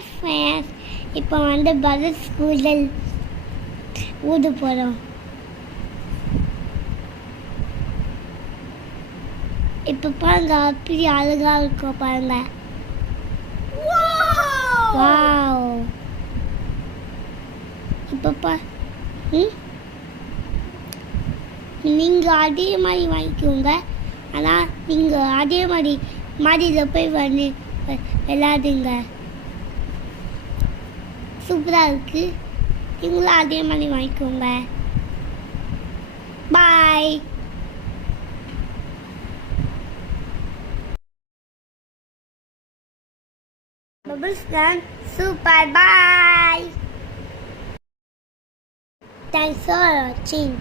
Hi friends, இப்போ பரத் ஸ்கூலில் ஊத போகிறோம். இப்போ பாருங்க, அப்படி அழகா இருக்கும் பாருங்க. வாவ்! இப்போ நீங்கள் அதே மாதிரி வாங்கிக்கோங்க. ஆனால் நீங்கள் அதே மாதிரி மாடியில் போய் விளையாடுங்க. சூப்பராக இருக்குது. நீங்களும் அதே மாதிரி வாங்கிக்கோங்க. பாய். Bubbles done. Super. Bye. Thanks for watching.